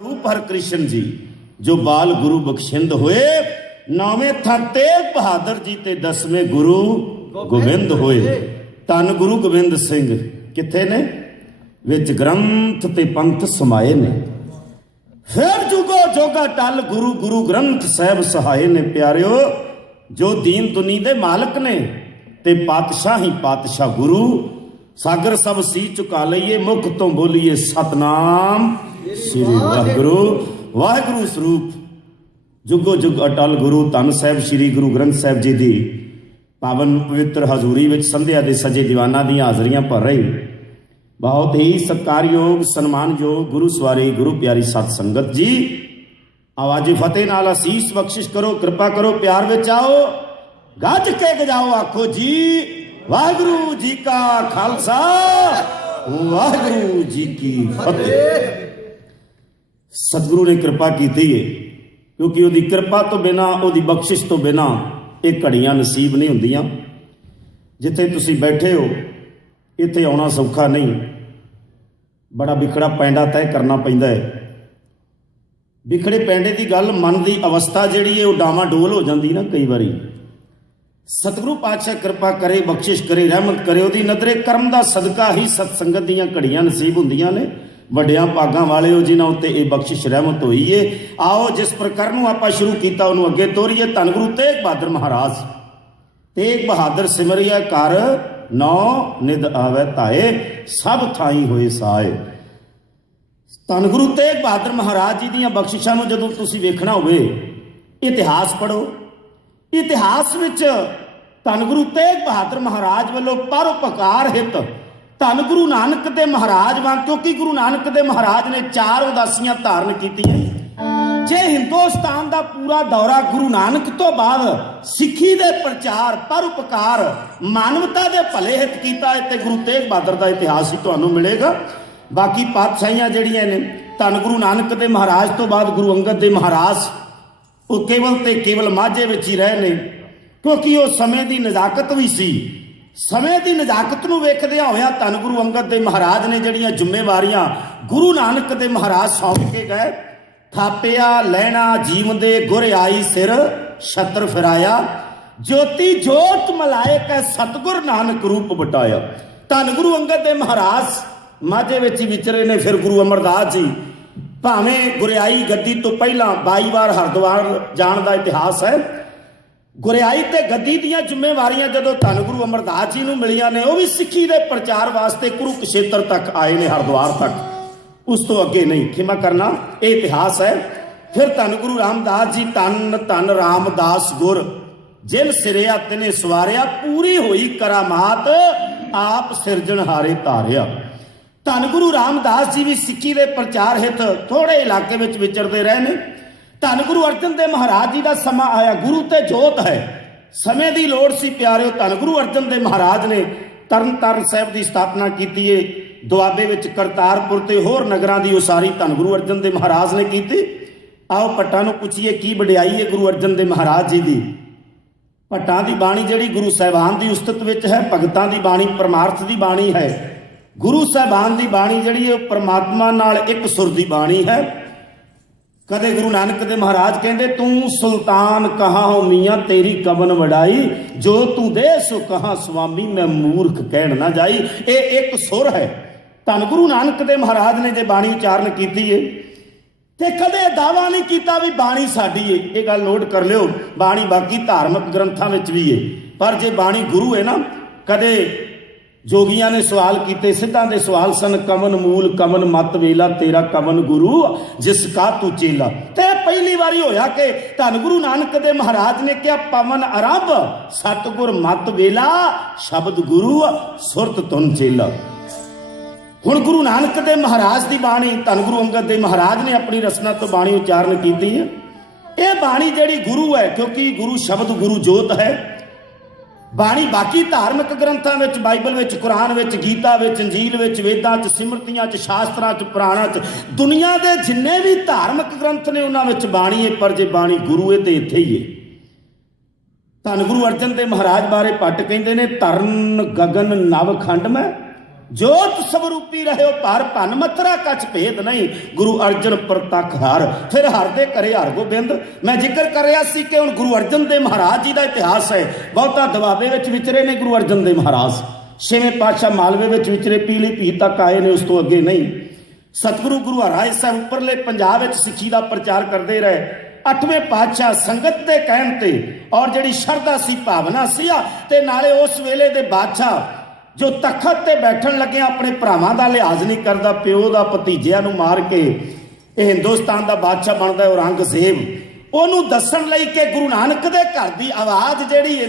रूप हरकृष्ण जी जो बाल गुरु बख्शिंद होए, नौवें था तेग बहादुर जी ते 10वें गुरु गोबिंद होए। धन गुरु गोबिंद सिंह किथे ने? विच ग्रंथ ते पंथ समाए ने। फिर जुगो जोगा टल गुरु गुरु ग्रंथ साहब सहाय ने। प्यारिओ, जो दीन दुनी दे मालक ने ते पातशाह ही पातशाह गुरु, सागर सब सी चुका लईए, मुख तो बोलीए सतनाम श्री वाहिगुरु। वाहिगुरु स्वरूप जुगो जुग अटल गुरु धन साहब श्री गुरु ग्रंथ साहब जी दी पावन पवित्र हजूरी विच संध्या दे सजे दीवाना दी हाजरियां भर रही। बहुत ही सत्कारयोग सन्मानयोग गुरु सवारी गुरु प्यारी सत संगत जी, आवाज फतेह नाल असीस बख्शिश करो, कृपा करो, प्यार विच आओ, गज के गजाओ, आखो जी वाहिगुरु जी का खालसा वाहिगुरु जी की फतेह। सतगुरु ने कृपा की है, क्योंकि उसकी कृपा तो बिना, उसकी बख्शिश तो बिना ये घड़ियां नसीब नहीं होंदियां। जिथे तुसी बैठे हो इत्थे आउणा सौखा नहीं, बड़ा बिखड़ा पैंडा तय करना पैंदा है। बिखड़े पैंडे की गल, मन की अवस्था जिहड़ी है वो डावाडोल हो जाती ना कई बारी। सतगुरु पातशाह कृपा करे, बख्शिश करे, रहमत करे, उसदी नजरे करम दा सदका ही सतसंगत दीयां घड़ियां नसीब हुंदियां ने। वड्डियां भागां वाले हो जिन्हां उत्ते ये बख्शिश रहमत होई है। आओ जिस प्रकार नूं आपां शुरू कीता उहनूं अगे तोरीए। धन गुरु तेग बहादुर महाराज, तेग बहादुर सिमरिया कर नौ निध आवे ताए, सब थाई होए साए। धन गुरु तेग बहादुर महाराज जी दीयां बख्शिशां नूं जदों तुसीं वेखना होवे, इतिहास पढ़ो। इतिहास विच धन गुरु तेग बहादुर महाराज वालों परोपकार हित धन गुरु नानक दे महाराज वांग, क्योंकि गुरु नानक दे महाराज ने 4 उदासियां धारण कीतियां। जे हिंदुस्तान दा पूरा दौरा गुरु नानक तो बाद सिੱਖੀ दे प्रचार, परोपकार, मानवता दे भले हित कीता है, ते गुरु तेग बहादुर दा इतिहास ही तुहानूं मिलेगा। बाकी पातशाहियां जिहड़ियां ने धन गुरु नानक दे महाराज तो बाद गुरु अंगद दे महाराज वो केवल ते केवल माझे विच ही रहे ने, क्योंकि वो समय की नजाकत भी सी। समय की नजाकत नूं वेखदियां होइयां धन गुरु अंगद दे महाराज ने जिहड़ियां जिम्मेवारियां गुरु नानक दे महाराज सौंप के गए। थापिया लैना जीवन दे गुर आई सिर छत्र फिराया, ज्योति जोत मलाए कै सतगुर नानक रूप बटाया। धन गुरु अंगद दे महाराज माझे विच ही विचरे ने। फिर गुरु अमरदास जी भावें गुरियाई गद्दी तो पहला 22 वार हरिद्वार जाण दा इतिहास है। गुरियाई ते गद्दी दीयां जिम्मेवारियां जदों धन गुरु अमरदास जी नूं मिलियां ने, वो भी सिੱਖੀ दे प्रचार वास्ते कुरुक्षेत्र तक आए ने, हरिद्वार तक, उस तो अगे नहीं। खिमा करना, ये इतिहास है। फिर धन गुरु रामदास जी, धन धन रामदास गुर जिन सिरिया तिने सवारिया, पूरी होई करामात आप सिरजनहारे धारिया। धन गुरु रामदास जी भी सिੱਖੀ दे प्रचार हित थोड़े इलाके विच विचरदे रहे ने। धन गुरु अर्जन देव महाराज जी का समा आया, गुरु ते जोत है, समय की लोड़ सी प्यारिओ। धन गुरु अर्जन देव महाराज ने तरन तारण साहिब की स्थापना की है। दुआबे विच करतारपुर ते होर नगरां दी उसारी धन गुरु अर्जन देव महाराज ने की। आओ भट्टां नूं पुछीए की वडियाई है गुरु अर्जन देव महाराज जी की। भट्टां दी बाणी जिहड़ी गुरु साहिबान की उस्तत विच है, भगतां दी बाणी परमार्थ की बाणी है। गुरु साहिबान की बाणी जिहड़ी है परमात्मा नाल एक सुर की बाणी है। कदे गुरु नानक दे महाराज कहते, तू सुल्तान कहाँ हो मियाँ तेरी कवन वडाई, जो तू दे सो कहाँ स्वामी मैं मूर्ख कहण ना जाई। ये एक सुर है। धन गुरु नानक दे महाराज ने जे बाणी उचारण की है ते कदे दावा नहीं किया भी बाणी साडी है। ये गल नोट कर लियो, बाणी बाकी धार्मिक ग्रंथां विच भी है, पर जे बाणी गुरु है ना, कदे जोगियां ने सवाल किए, सिद्धां दे सवाल सन, कवन मूल कवन मत वेला तेरा कवन गुरु जिसका तू चेला। ते पहली बारी होया कि धन गुरु नानक दे महाराज ने क्या, पवन अरब सतगुर मत वेला शब्द गुरु सुरत तुन चेला। हुण गुरु नानक दे महाराज की बाणी धन गुरु अंगद दे महाराज ने अपनी रसना तो बाणी उचारण की है। यह बाणी जिहड़ी गुरु है, क्योंकि गुरु शब्द गुरु जोत है। बाणी बाकी धार्मिक ग्रंथां विच, बाइबल विच, कुरान विच, गीता विच, अंजील विच, वेदां च, सिमरतियां च, शास्त्रां च, पुराणां च, दुनिया दे जिन्ने भी धार्मिक ग्रंथ ने उन्हां विच बाणी है। पर जे बाणी गुरु है तो इत्थे ही है। धन गुरु अर्जन देव महाराज बारे भट्ट कहंदे ने, तरन गगन नव खंड में जोत स्वरूपी रहे पार भन मथरा कछ भेद नहीं, गुरु अर्जन प्रतख हर। फिर हर दे करे हर गोबिंद। मैं जिक्र कर रहा सी कि हुण गुरु अर्जन देव महाराज जी का इतिहास है। बहुता दबाबे विच विचरे ने गुरु अर्जन देव महाराज, छेवें पातशाह मालवे विच विचरे, पीली पी तक आए ने, उस तो अगे नहीं। सतगुरु गुरु हरराय साहब उपरले पंजाब विच सिੱਖੀ का प्रचार करते रहे। 8वें पातशाह संगत के कहण ते और जिहड़ी शरधा सी, भावना सी, ते नाले उस वेले दे बादशाह जो तखत ते बैठन लगे अपने भरावां दा लिहाज नहीं करता, प्यो दा भतीजिਆਂ ਨੂੰ मार के हिंदुस्तान का बादशाह बनता है औरंगजेब। ਉਹਨੂੰ ਦੱਸਣ ਲਈ कि गुरु नानक दे घर की आवाज़ जिहड़ी है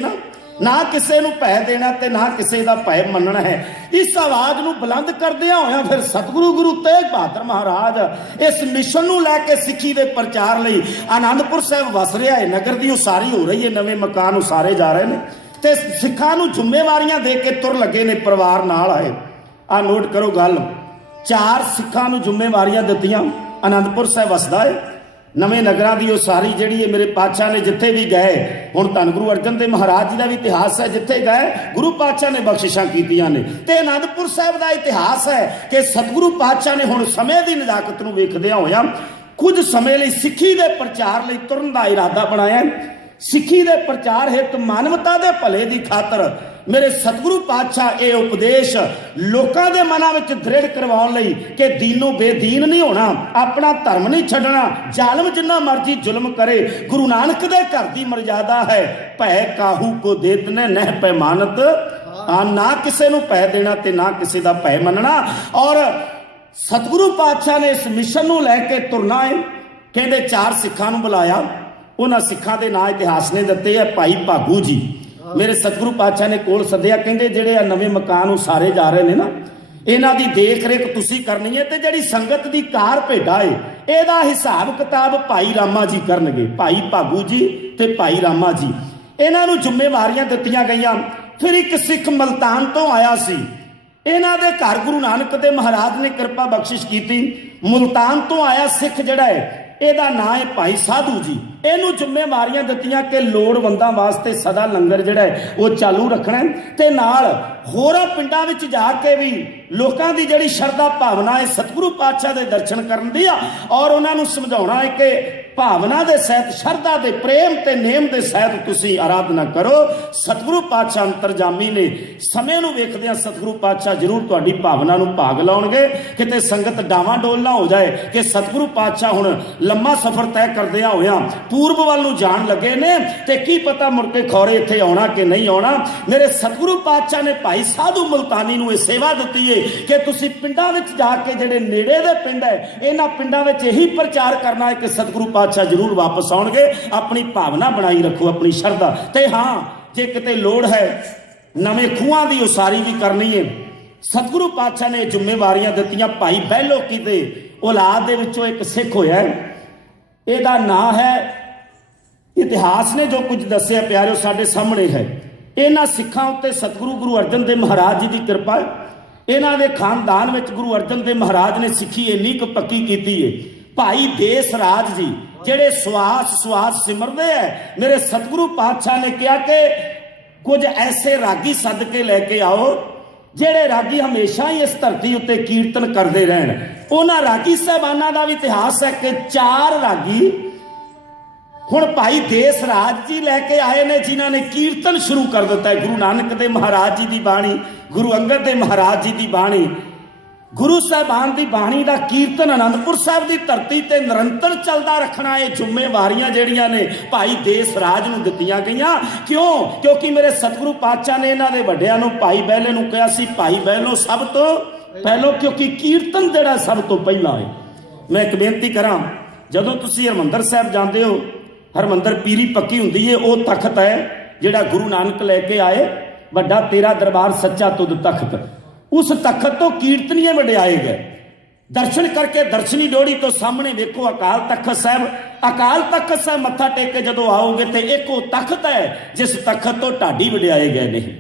ना किसी ਨੂੰ ਭੈ देना ते ना किसी का ਭੈ ਮੰਨਣਾ है। इस आवाज़ ਨੂੰ बुलंद करदिਆਂ होया फिर सतगुरु गुरु तेग बहादुर महाराज इस मिशन ਨੂੰ ਲੈ के सिੱਖੀ ਦੇ प्रचार ਲਈ आनंदपुर साहिब वस ਰਿਹਾ है। नगर की उसारी हो रही है, नवे मकान उसारे जा रहे हैं ते सिखां नूं जिम्मेवारियां दे के तुर लगे ने, परिवार नाल आए। आ नोट करो गल, 4 सिखां नूं जिम्मेवारियां दित्तियां। आनंदपुर साहिब वसदा है, नवे नगरां दी उसारी जिहड़ी है मेरे पातशाह ने जिथे भी गए, हुण धन गुरु अर्जन देव महाराज जी का भी इतिहास है, जिथे गए गुरु पातशाह ने बख्शिशां कीतियां ने। ते आनंदपुर साहिब का इतिहास है कि सतगुरु पातशाह ने हुण समय की नजाकत नूं वेखदिआं होया कुछ समय लई सिੱਖੀ दे प्रचार लई तुरन दा इरादा बनाया। सिੱਖੀ दे प्रचार हेतु मानवता दे भले दी खातर मेरे सतगुरु पातशाह ये उपदेश लोकां दे मनां विच दृढ़ करवाउण लई कि दीनों बेदीन नहीं होना, अपना धर्म नहीं छड्डना, जालम जिन्ना मर्जी जुल्म करे, गुरु नानक दे घर दी मर्यादा है, भै काहू को देतने नह पैमानत, ना किसी नूं भै देना ते ना किसी दा भै मनना। और सतगुरु पातशाह ने इस मिशन नूं लैके तुरना है। कहंदे 4 सिखां नूं बुलाया, उन्हां सिखां दे नाम इतिहास ने दिते है। भाई भागू जी मेरे सतगुरु पातशाह ने कोल सद्दिया, कहंदे जिहड़े आ नवे मकान उसारे जा रहे ने ना, इन्हां दी देख रेख तुसीं करनी है, ते जिहड़ी संगत दी कार भेडा है इहदा हिसाब किताब भाई रामा जी करनगे। भाई भागू जी ते भाई रामा जी, इन्हां नूं जिम्मेवारियां दित्तियां गईयां। फिर एक सिख मलतान तो आया सी, इन्हां दे घर गुरु नानक देव महाराज ने कृपा बख्शिश कीती। मुल्तान तो आया सिख जिहड़ा है ਇਹਦਾ ਨਾਂ है भाई साधु जी। ਇਹਨੂੰ ਜ਼ਿੰਮੇਵਾਰੀਆਂ ਦਿੱਤੀਆਂ कि ਲੋੜਵੰਦਾਂ ਵਾਸਤੇ ਸਦਾ ਲੰਗਰ ਜਿਹੜਾ ਹੈ ਉਹ ਚਾਲੂ ਰੱਖਣਾ ਤੇ ਨਾਲ ਹੋਰਾਂ ਪਿੰਡਾਂ ਵਿੱਚ ਜਾ ਕੇ ਵੀ ਲੋਕਾਂ ਦੀ ਜਿਹੜੀ ਸ਼ਰਧਾ ਭਾਵਨਾ ਹੈ ਸਤਿਗੁਰੂ ਪਾਤਸ਼ਾਹ ਦੇ ਦਰਸ਼ਨ ਕਰਨ ਦੀ ਆ ਔਰ ਉਹਨਾਂ ਨੂੰ ਸਮਝਾਉਣਾ ਹੈ ਕਿ ਭਾਵਨਾ ਦੇ ਸਹਿਤ ਸ਼ਰਧਾ ਦੇ ਪ੍ਰੇਮ ਤੇ ਨੇਮ ਦੇ ਸਹਿਤ ਤੁਸੀਂ ਆਰਾਧਨਾ ਕਰੋ। ਸਤਿਗੁਰੂ ਪਾਤਸ਼ਾਹ ਅੰਤਰਜਾਮੀ ਨੇ ਸਮੇਂ ਨੂੰ ਵੇਖਦਿਆਂ ਸਤਿਗੁਰੂ ਪਾਤਸ਼ਾਹ ਜ਼ਰੂਰ ਤੁਹਾਡੀ ਭਾਵਨਾ ਨੂੰ ਭਾਗ ਲਾਉਣਗੇ। ਕਿਤੇ ਸੰਗਤ ਡਾਵਾਂ ਡੋਲ ਨਾ ਹੋ ਜਾਏ ਕਿ ਸਤਿਗੁਰੂ ਪਾਤਸ਼ਾਹ ਹੁਣ ਲੰਮਾ ਸਫ਼ਰ ਤੈਅ ਕਰਦਿਆਂ ਹੋਇਆਂ ਪੂਰਬ ਵੱਲ ਨੂੰ ਜਾਣ ਲੱਗੇ ਨੇ ਤੇ ਕੀ ਪਤਾ ਮੁੜ ਕੇ ਖੌਰੇ ਇੱਥੇ ਆਉਣਾ ਕਿ ਨਹੀਂ ਆਉਣਾ। ਮੇਰੇ ਸਤਿਗੁਰੂ ਪਾਤਸ਼ਾਹ ਨੇ ਭਾਈ ਸਾਧੂ ਮੁਲਤਾਨੀ ਨੂੰ ਇਹ ਸੇਵਾ ਦਿੱਤੀ ਹੈ ਕਿ ਤੁਸੀਂ ਪਿੰਡਾਂ ਵਿੱਚ ਜਾ ਕੇ ਜਿਹੜੇ ਨੇੜੇ ਦੇ ਪਿੰਡ ਹੈ ਇਹਨਾਂ ਪਿੰਡਾਂ ਵਿੱਚ ਇਹੀ ਪ੍ਰਚਾਰ ਕਰਨਾ ਹੈ ਕਿ ਸਤਿਗੁਰੂ ਪਾਤਸ਼ਾਹ ਜ਼ਰੂਰ ਵਾਪਸ ਆਉਣਗੇ। ਆਪਣੀ ਭਾਵਨਾ ਬਣਾਈ ਰੱਖੋ, ਆਪਣੀ ਸ਼ਰਧਾ ਤੇ ਹਾਂ ਜੇ ਕਿਤੇ ਲੋੜ ਹੈ ਨਵੇਂ ਖੂਹਾਂ ਦੀ ਉਸਾਰੀ ਵੀ ਕਰਨੀ ਹੈ। ਸਤਿਗੁਰੂ ਪਾਤਸ਼ਾਹ ਨੇ ਜ਼ਿੰਮੇਵਾਰੀਆਂ ਦਿੱਤੀਆਂ। ਭਾਈ ਬਹਿਲੋ ਕੀ ਦੇ ਔਲਾਦ ਦੇ ਵਿੱਚੋਂ ਇੱਕ ਸਿੱਖ ਹੋਇਆ, ਇਹਦਾ ਨਾਂ ਹੈ, ਇਤਿਹਾਸ ਨੇ ਜੋ ਕੁਝ ਦੱਸਿਆ ਪਿਆਰਿਓ ਸਾਡੇ ਸਾਹਮਣੇ ਹੈ। ਇਹਨਾਂ ਸਿੱਖਾਂ ਉੱਤੇ ਸਤਿਗੁਰੂ ਗੁਰੂ ਅਰਜਨ ਦੇਵ ਮਹਾਰਾਜ ਜੀ ਦੀ ਕਿਰਪਾ ਹੈ। ਇਹਨਾਂ ਦੇ ਖਾਨਦਾਨ ਵਿੱਚ ਗੁਰੂ ਅਰਜਨ ਦੇਵ ਮਹਾਰਾਜ ਨੇ ਸਿੱਖੀ ਇੰਨੀ ਕੁ ਪੱਕੀ ਕੀਤੀ ਹੈ। ਭਾਈ ਦੇਸ ਰਾਜ ਜੀ ਜਿਹੜੇ ਸਵਾਸ ਸਿਮਰਦੇ ਹੈ, ਮੇਰੇ ਸਤਿਗੁਰੂ ਪਾਤਸ਼ਾਹ ਨੇ ਕਿਹਾ ਕਿ ਕੁਝ ਐਸੇ ਰਾਗੀ ਸੱਦ ਕੇ ਲੈ ਕੇ ਆਓ ਜਿਹੜੇ ਰਾਗੀ ਹਮੇਸ਼ਾ ਹੀ ਇਸ ਧਰਤੀ ਉੱਤੇ ਕੀਰਤਨ ਕਰਦੇ ਰਹਿਣ। ਉਹਨਾਂ ਰਾਗੀ ਸਾਹਿਬਾਨਾਂ ਦਾ ਵੀ ਇਤਿਹਾਸ ਹੈ ਕਿ 4 ਰਾਗੀ ਹੁਣ ਭਾਈ ਦੇਸ ਰਾਜ ਜੀ ਲੈ ਕੇ ਆਏ ਨੇ ਜਿਨ੍ਹਾਂ ਨੇ ਕੀਰਤਨ ਸ਼ੁਰੂ ਕਰ ਦਿੱਤਾ ਹੈ। ਗੁਰੂ ਨਾਨਕ ਦੇਵ ਮਹਾਰਾਜ ਜੀ ਦੀ ਬਾਣੀ, ਗੁਰੂ ਅੰਗਦ ਦੇਵ ਮਹਾਰਾਜ ਜੀ ਦੀ ਬਾਣੀ, ਗੁਰੂ ਸਾਹਿਬਾਨ ਦੀ ਬਾਣੀ ਦਾ ਕੀਰਤਨ ਆਨੰਦਪੁਰ ਸਾਹਿਬ ਦੀ ਧਰਤੀ ਤੇ ਨਿਰੰਤਰ ਚੱਲਦਾ ਰੱਖਣਾ। ਇਹ ਜ਼ਿੰਮੇਵਾਰੀਆਂ ਜਿਹੜੀਆਂ ਨੇ ਭਾਈ ਦੇਸ ਰਾਜ ਨੂੰ ਦਿੱਤੀਆਂ ਗਈਆਂ। ਕਿਉਂਕਿ ਮੇਰੇ ਸਤਿਗੁਰੂ ਪਾਤਸ਼ਾਹ ਨੇ ਇਹਨਾਂ ਦੇ ਵੱਡਿਆਂ ਨੂੰ ਭਾਈ ਬਹਿਲੇ ਨੂੰ ਕਿਹਾ ਸੀ ਭਾਈ ਬਹਿਲੋ ਸਭ ਤੋਂ ਪਹਿਲੋਂ, ਕਿਉਂਕਿ ਕੀਰਤਨ ਜਿਹੜਾ ਸਭ ਤੋਂ ਪਹਿਲਾਂ ਹੈ। ਮੈਂ ਇੱਕ ਬੇਨਤੀ ਕਰਾਂ, ਜਦੋਂ ਤੁਸੀਂ ਹਰਿਮੰਦਰ ਸਾਹਿਬ ਜਾਂਦੇ ਹੋ, ਹਰਿਮੰਦਰ ਪੀਰੀ ਪੱਕੀ ਹੁੰਦੀ ਹੈ, ਉਹ ਤਖਤ ਹੈ ਜਿਹੜਾ ਗੁਰੂ ਨਾਨਕ ਲੈ ਕੇ ਆਏ, ਵੱਡਾ ਤੇਰਾ ਦਰਬਾਰ ਸੱਚਾ ਤੁਧ ਤਖਤ। उस तखत तो कीर्तनीय वड्याए गए। दर्शन करके दर्शनी डोड़ी तो सामने देखो अकाल तखत साहब। अकाल तखत साहब मत्था टेक के जदों आओगे तो एक वो तखत है जिस तखत तो ढाडी वड्याए गए नहीं।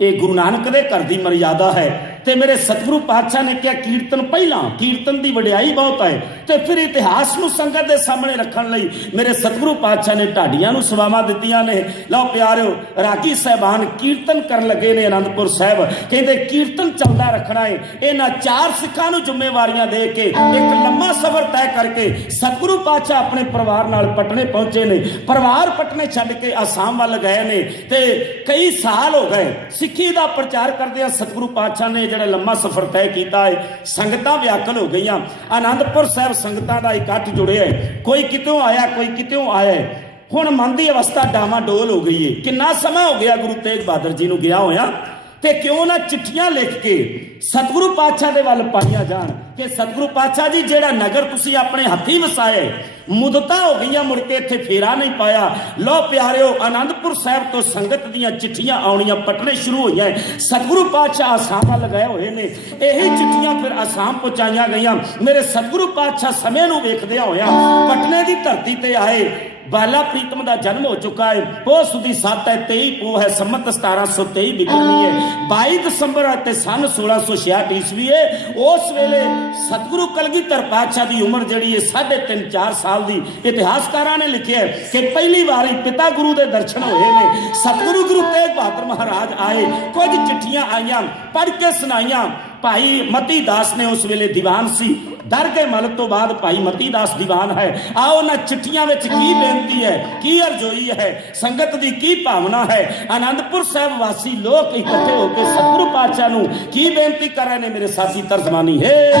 ये गुरु नानक दे घर दी मर्यादा है। ਤੇ ਮੇਰੇ ਸਤਿਗੁਰੂ ਪਾਤਸ਼ਾਹ ਨੇ ਕਿਹਾ ਕੀਰਤਨ ਪਹਿਲਾਂ, ਕੀਰਤਨ ਦੀ ਵਡਿਆਈ ਬਹੁਤ ਹੈ, ਤੇ ਫਿਰ ਇਤਿਹਾਸ ਨੂੰ ਸੰਗਤ ਦੇ ਸਾਹਮਣੇ ਰੱਖਣ ਲਈ ਮੇਰੇ ਸਤਿਗੁਰੂ ਪਾਤਸ਼ਾਹ ਨੇ ਢਾਡੀਆਂ ਨੂੰ ਸੇਵਾਵਾਂ ਦਿੱਤੀਆਂ ਨੇ। ਲਓ ਪਿਆਰਿਓ, ਰਾਗੀ ਸਾਹਿਬਾਨ ਕੀਰਤਨ ਕਰਨ ਲੱਗੇ ਨੇ ਆਨੰਦਪੁਰ ਸਾਹਿਬ, ਕਹਿੰਦੇ ਕੀਰਤਨ ਚੱਲਦਾ ਰੱਖਣਾ ਹੈ। ਇਹਨਾਂ 4 ਸਿੱਖਾਂ ਨੂੰ ਜ਼ਿੰਮੇਵਾਰੀਆਂ ਦੇ ਕੇ ਇੱਕ ਲੰਮਾ ਸਫ਼ਰ ਤੈਅ ਕਰਕੇ ਸਤਿਗੁਰੂ ਪਾਤਸ਼ਾਹ ਆਪਣੇ ਪਰਿਵਾਰ ਨਾਲ ਪਟਨੇ ਪਹੁੰਚੇ ਨੇ। ਪਰਿਵਾਰ ਪਟਨੇ ਛੱਡ ਕੇ ਆਸਾਮ ਵੱਲ ਗਏ ਨੇ ਤੇ ਕਈ ਸਾਲ ਹੋ ਗਏ ਸਿੱਖੀ ਦਾ ਪ੍ਰਚਾਰ ਕਰਦੇ ਆ। ਸਤਿਗੁਰੂ ਪਾਤਸ਼ਾਹ ਨੇ ਜਿਹੜਾ ਲੰਮਾ ਸਫ਼ਰ ਤੈਅ ਕੀਤਾ ਹੈ, ਸੰਗਤਾਂ ਵਿਆਕਲ ਹੋ ਗਈਆਂ। ਆਨੰਦਪੁਰ ਸਾਹਿਬ ਸੰਗਤਾਂ ਦਾ ਇਕੱਠ ਜੁੜਿਆ ਹੈ, ਕੋਈ ਕਿਤੋਂ ਆਇਆ, ਕੋਈ ਕਿਤੋਂ ਆਇਆ। ਹੁਣ ਮਨ ਦੀ ਅਵਸਥਾ ਡਾਵਾਡੋਲ ਹੋ ਗਈ ਹੈ। ਕਿੰਨਾ ਸਮਾਂ ਹੋ ਗਿਆ ਗੁਰੂ ਤੇਗ ਬਹਾਦਰ ਜੀ ਨੂੰ ਗਿਆ ਹੋਇਆ, ਤੇ ਕਿਉਂ ਨਾ ਚਿੱਠੀਆਂ ਲਿਖ ਕੇ ਸਤਿਗੁਰੂ ਪਾਤਸ਼ਾਹ ਦੇ ਵੱਲ ਪਾਈਆਂ ਜਾਣ ਕਿ ਸਤਿਗੁਰੂ ਪਾਤਸ਼ਾਹ ਜੀ ਜਿਹੜਾ ਨਗਰ ਤੁਸੀਂ ਆਪਣੇ ਹੱਥੀਂ ਵਸਾਏ, ਮੁੱਦਤਾਂ ਹੋ ਗਈਆਂ, ਮੁੜ ਕੇ ਇੱਥੇ ਫੇਰਾ ਨਹੀਂ ਪਾਇਆ। ਲਓ ਪਿਆਰਿਓ, ਆਨੰਦਪੁਰ ਸਾਹਿਬ ਤੋਂ ਸੰਗਤ ਦੀਆਂ ਚਿੱਠੀਆਂ ਆਉਣੀਆਂ ਪਟਨੇ ਸ਼ੁਰੂ ਹੋਈਆਂ। ਸਤਿਗੁਰੂ ਪਾਤਸ਼ਾਹ ਆਸਾਮ ਵੱਲ ਗਏ ਹੋਏ ਨੇ, ਇਹੀ ਚਿੱਠੀਆਂ ਫਿਰ ਆਸਾਮ ਪਹੁੰਚਾਈਆਂ ਗਈਆਂ। ਮੇਰੇ ਸਤਿਗੁਰੂ ਪਾਤਸ਼ਾਹ ਸਮੇਂ ਨੂੰ ਵੇਖਦਿਆਂ ਹੋਇਆਂ ਪਟਨੇ ਦੀ ਧਰਤੀ ਤੇ ਆਏ। ਬਾਲਾ ਪ੍ਰੀਤਮ ਦਾ ਜਨਮ ਹੋ ਚੁੱਕਾ ਹੈ, ਪੋਹ ਸੁਦੀ 7 ਹੈ, 23 ਪੋਹ ਹੈ, ਸੰਮਤ 1723 ਬਿਕਰਮੀ ਹੈ, 22 ਦਸੰਬਰ ਹੈ ਤੇ ਸਨ 1666 ਈਸਵੀ ਹੈ। ਉਸ ਵੇਲੇ ਸਤਿਗੁਰੂ ਕਲਗੀਧਰ ਪਾਤਸ਼ਾਹ ਦੀ ਉਮਰ ਜਿਹੜੀ ਹੈ 3.5-4 ਸਾਲ ਦੀ। ਇਤਿਹਾਸਕਾਰਾਂ ਨੇ ਲਿਖਿਆ ਕਿ ਪਹਿਲੀ ਵਾਰੀ ਪਿਤਾ ਗੁਰੂ ਦੇ ਦਰਸ਼ਨ ਹੋਏ ਨੇ। ਸਤਿਗੁਰੂ ਗੁਰੂ ਤੇਗ ਬਹਾਦਰ ਮਹਾਰਾਜ ਆਏ, ਕੁਝ ਚਿੱਠੀਆਂ ਆਈਆਂ, ਪੜ੍ਹ ਕੇ ਸੁਣਾਈਆਂ। ਭਾਈ ਮਤੀ ਦਾਸ ਨੇ ਉਸ ਵੇਲੇ ਦੀਵਾਨ ਸੀ, ਦਰਗਹਿ ਮਲ ਤੋਂ ਬਾਅਦ ਭਾਈ ਮਤੀ ਦਾਸ ਦੀਵਾਨ ਹੈ। ਆਓ ਉਹਨਾਂ ਚਿੱਠੀਆਂ ਵਿੱਚ ਕੀ ਬੇਨਤੀ ਹੈ, ਕੀ ਅਰਜ਼ੋਈ ਹੈ, ਸੰਗਤ ਦੀ ਕੀ ਭਾਵਨਾ ਹੈ, ਆਨੰਦਪੁਰ ਸਾਹਿਬ ਵਾਸੀ ਲੋਕ ਇਕੱਠੇ ਹੋ ਕੇ ਸਤਿਗੁਰੂ ਪਾਤਸ਼ਾਹ ਨੂੰ ਕੀ ਬੇਨਤੀ ਕਰ ਰਹੇ ਨੇ। ਮੇਰੇ ਸਾਥੀ ਤਰਜਮਾਨੀ ਹੈ।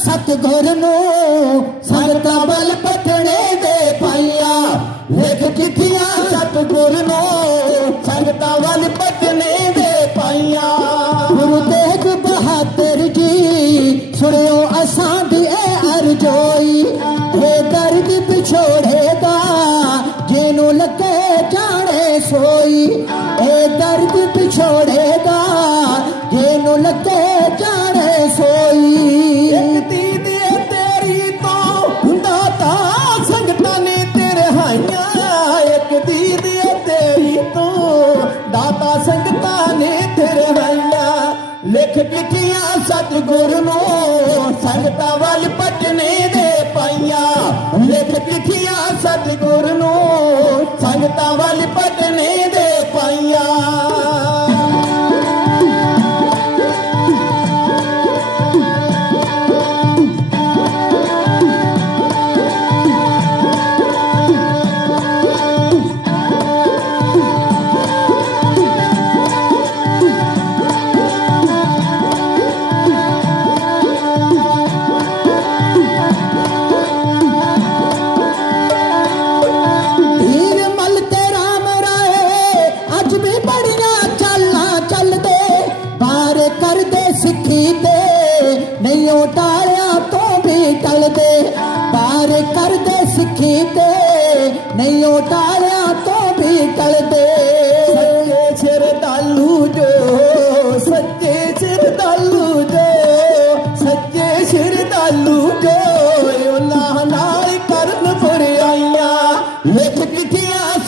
ਸਤਿਗੁਰੂ ਨੂੰ ਸੰਗਤਾਂ ਵੱਲ ਪਟਨੇ ਦੇ ਪਾਈਆਂ। ਲਿਖ ਚਿੱਠੀਆਂ ਸਤਿਗੁਰੂ ਨੂੰ ਸੰਗਤਾਂ ਵੱਲ ਪਟਨੇ ਦੇ ਪਾਈਆਂ।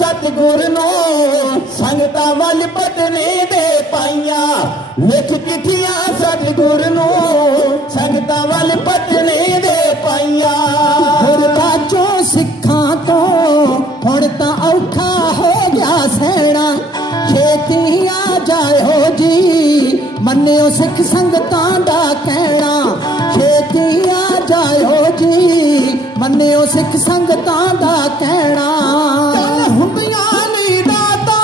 ਸਤਿਗੁਰੂ ਨੂੰ ਸੰਗਤਾਂ ਵੱਲ ਪਟਨੇ ਦੇ ਪਾਈਆਂ। ਲਿਖ ਚਿੱਠੀਆਂ ਸਤਿਗੁਰੂ ਨੂੰ ਸੰਗਤਾਂ ਵੱਲ ਪਟਨੇ ਦੇ ਪਾਈਆਂ। ਗੁਰਬਾਂ ਚੋਂ ਸਿੱਖਾਂ ਤੋਂ ਹੁਣ ਤਾਂ ਔਖਾ ਹੋ ਗਿਆ ਸਹਿਣਾ, ਛੇਤੀ ਆ ਜਾਇਓ ਜੀ ਮੰਨਿਓ ਸਿੱਖ ਸੰਗਤਾਂ ਦਾ ਕਹਿਣਾ। ਛੇਤੀ ਆ ਜਾਇਓ ਜੀ ਮੰਨਿਓ ਮੰਨਿਓ ਸਿੱਖ ਸੰਗਤਾਂ ਦਾ ਕਹਿਣਾ ਚੱਲ ਹੁੰਦੀਆਂ ਨਹੀਂ ਦਾਤਾ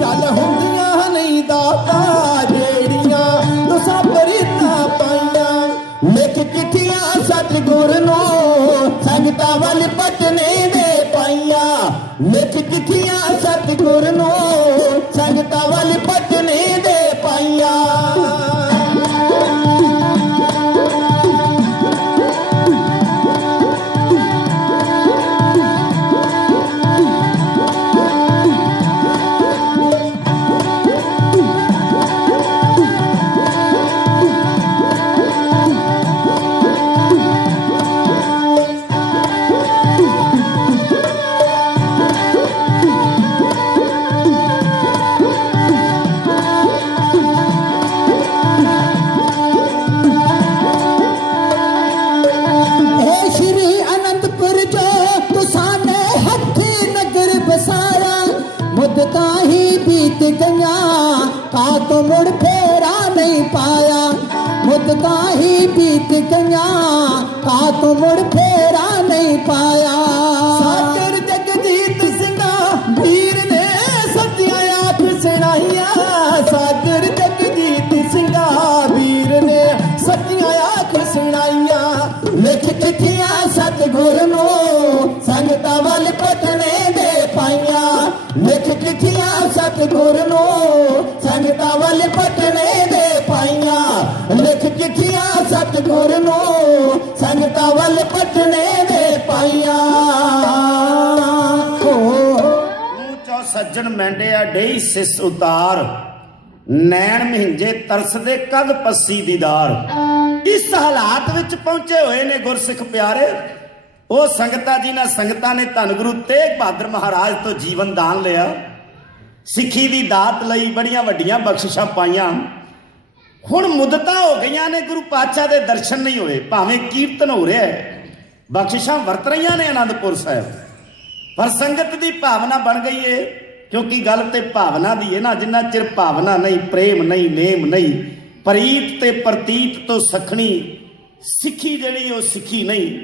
ਚੱਲ ਹੁੰਦੀਆਂ ਨਹੀਂ ਦਾਤਾ ਜਿਹੜੀਆਂ ਤੁਸਾਂ ਪ੍ਰੀਤਾਂ ਪਾਈਆਂ ਲਿਖ ਚਿੱਠੀਆਂ ਸਤਿਗੁਰ ਨੂੰ ਸੰਗਤਾਂ ਵੱਲ ਪਟਨੇ ਦੇ ਪਾਈਆਂ ਲਿਖ ਚਿੱਠੀਆਂ ਸਤਿਗੁਰ ਨੂੰ ਸੰਗਤਾਂ ਵੱਲ ਪਟਨੇ ਦੇ ਪਾਈਆਂ मुद्दतां ही बीत गया का तो मुड़ फेरा नहीं पाया मुद्दतां ही बीत गया का तो मुड़ फेरा नहीं पाया सागर जगजीत सिंह वीर ने सच्चियां आख सुनाइया सागर जगजीत सिंह वीर ने सच्चियां आख सुनाइया लिख चिट्ठियां सतगुर नूं संगतां वल पटने दे पाइया लिख चिट्ठियां सतगुर नूं संगतां वल पटने दे पाइया लिख चिट्ठियां सतगुर नूं संगतां वल पटने दे पाइया ਚੋ ਸੱਜਣ ਮੈਂਡਿਆ ਡੇਈ ਸਿਸ ਉਤਾਰ ਨੈਣ ਮਹਿੰਜੇ ਤਰਸਦੇ ਕਦ ਪੱਸੀ ਦੀਦਾਰ ਇਸ ਹਾਲਾਤ ਵਿੱਚ ਪਹੁੰਚੇ ਹੋਏ ਨੇ ਗੁਰਸਿੱਖ ਪਿਆਰੇ ਉਹ ਸੰਗਤਾਂ ਜਿਨ੍ਹਾਂ ਸੰਗਤਾਂ ਨੇ ਧੰਨ ਗੁਰੂ ਤੇਗ ਬਹਾਦਰ ਮਹਾਰਾਜ ਤੋਂ ਜੀਵਨ ਦਾਨ ਲਿਆ ਸਿੱਖੀ ਦੀ ਦਾਤ ਲਈ ਬੜੀਆਂ ਵੱਡੀਆਂ ਬਖਸ਼ਿਸ਼ਾਂ ਪਾਈਆਂ ਹੁਣ ਮੁੱਦਤਾਂ ਹੋ ਗਈਆਂ ਨੇ ਗੁਰੂ ਪਾਤਸ਼ਾਹ ਦੇ ਦਰਸ਼ਨ ਨਹੀਂ ਹੋਏ ਭਾਵੇਂ ਕੀਰਤਨ ਹੋ ਰਿਹਾ ਹੈ ਬਖਸ਼ਿਸ਼ਾਂ ਵਰਤ ਰਹੀਆਂ ਨੇ ਆਨੰਦਪੁਰ ਸਾਹਿਬ ਪਰ ਸੰਗਤ ਦੀ ਭਾਵਨਾ ਬਣ ਗਈ ਏ ਕਿਉਂਕਿ ਗੱਲ ਤੇ ਭਾਵਨਾ ਦੀ ਹੈ ਨਾ ਜਿੰਨਾ ਚਿਰ ਭਾਵਨਾ ਨਹੀਂ ਪ੍ਰੇਮ ਨਹੀਂ ਨੇਮ ਨਹੀਂ ਪ੍ਰੀਤ ਤੇ ਪ੍ਰਤੀਤ ਤੋਂ ਸਖਣੀ ਸਿੱਖੀ ਜਿਹੜੀ ਉਹ ਸਿੱਖੀ ਨਹੀਂ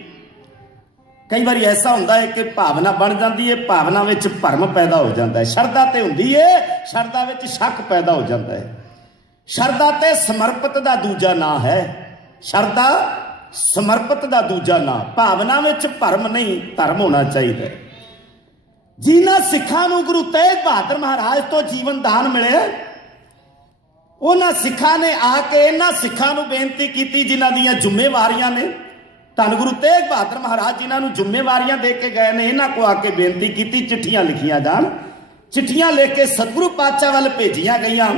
ਕਈ ਵਾਰੀ ਐਸਾ ਹੁੰਦਾ ਹੈ ਕਿ ਭਾਵਨਾ ਬਣ ਜਾਂਦੀ ਹੈ ਭਾਵਨਾ ਵਿੱਚ ਭਰਮ ਪੈਦਾ ਹੋ ਜਾਂਦਾ ਹੈ ਸ਼ਰਧਾ ਤੇ ਹੁੰਦੀ ਹੈ ਸ਼ਰਧਾ ਵਿੱਚ ਸ਼ੱਕ ਪੈਦਾ ਹੋ ਜਾਂਦਾ ਹੈ ਸ਼ਰਧਾ ਤੇ ਸਮਰਪਿਤ ਦਾ ਦੂਜਾ ਨਾਂ ਹੈ ਸ਼ਰਧਾ ਸਮਰਪਿਤ ਦਾ ਦੂਜਾ ਨਾਂ ਭਾਵਨਾ ਵਿੱਚ ਭਰਮ ਨਹੀਂ ਧਰਮ ਹੋਣਾ ਚਾਹੀਦਾ ਹੈ ਜਿਨ੍ਹਾਂ ਸਿੱਖਾਂ ਨੂੰ ਗੁਰੂ ਤੇਗ ਬਹਾਦਰ ਮਹਾਰਾਜ ਤੋਂ ਜੀਵਨ ਦਾਨ ਮਿਲਿਆ ਉਹਨਾਂ ਸਿੱਖਾਂ ਨੇ ਆ ਕੇ ਇਹਨਾਂ ਸਿੱਖਾਂ ਨੂੰ ਬੇਨਤੀ ਕੀਤੀ ਜਿਨ੍ਹਾਂ ਦੀਆਂ ਜ਼ਿੰਮੇਵਾਰੀਆਂ ਨੇ ਧੰਨ ਗੁਰੂ ਤੇਗ ਬਹਾਦਰ ਮਹਾਰਾਜ ਜਿਨ੍ਹਾਂ ਨੂੰ ਜ਼ਿੰਮੇਵਾਰੀਆਂ ਦੇ ਕੇ ਗਏ ਨੇ ਇਹਨਾਂ ਕੋ ਆ ਕੇ ਬੇਨਤੀ ਕੀਤੀ ਚਿੱਠੀਆਂ ਲਿਖੀਆਂ ਜਾਣ ਚਿੱਠੀਆਂ ਲਿਖ ਕੇ ਸਤਿਗੁਰੂ ਪਾਤਸ਼ਾਹ ਵੱਲ ਭੇਜੀਆਂ ਗਈਆਂ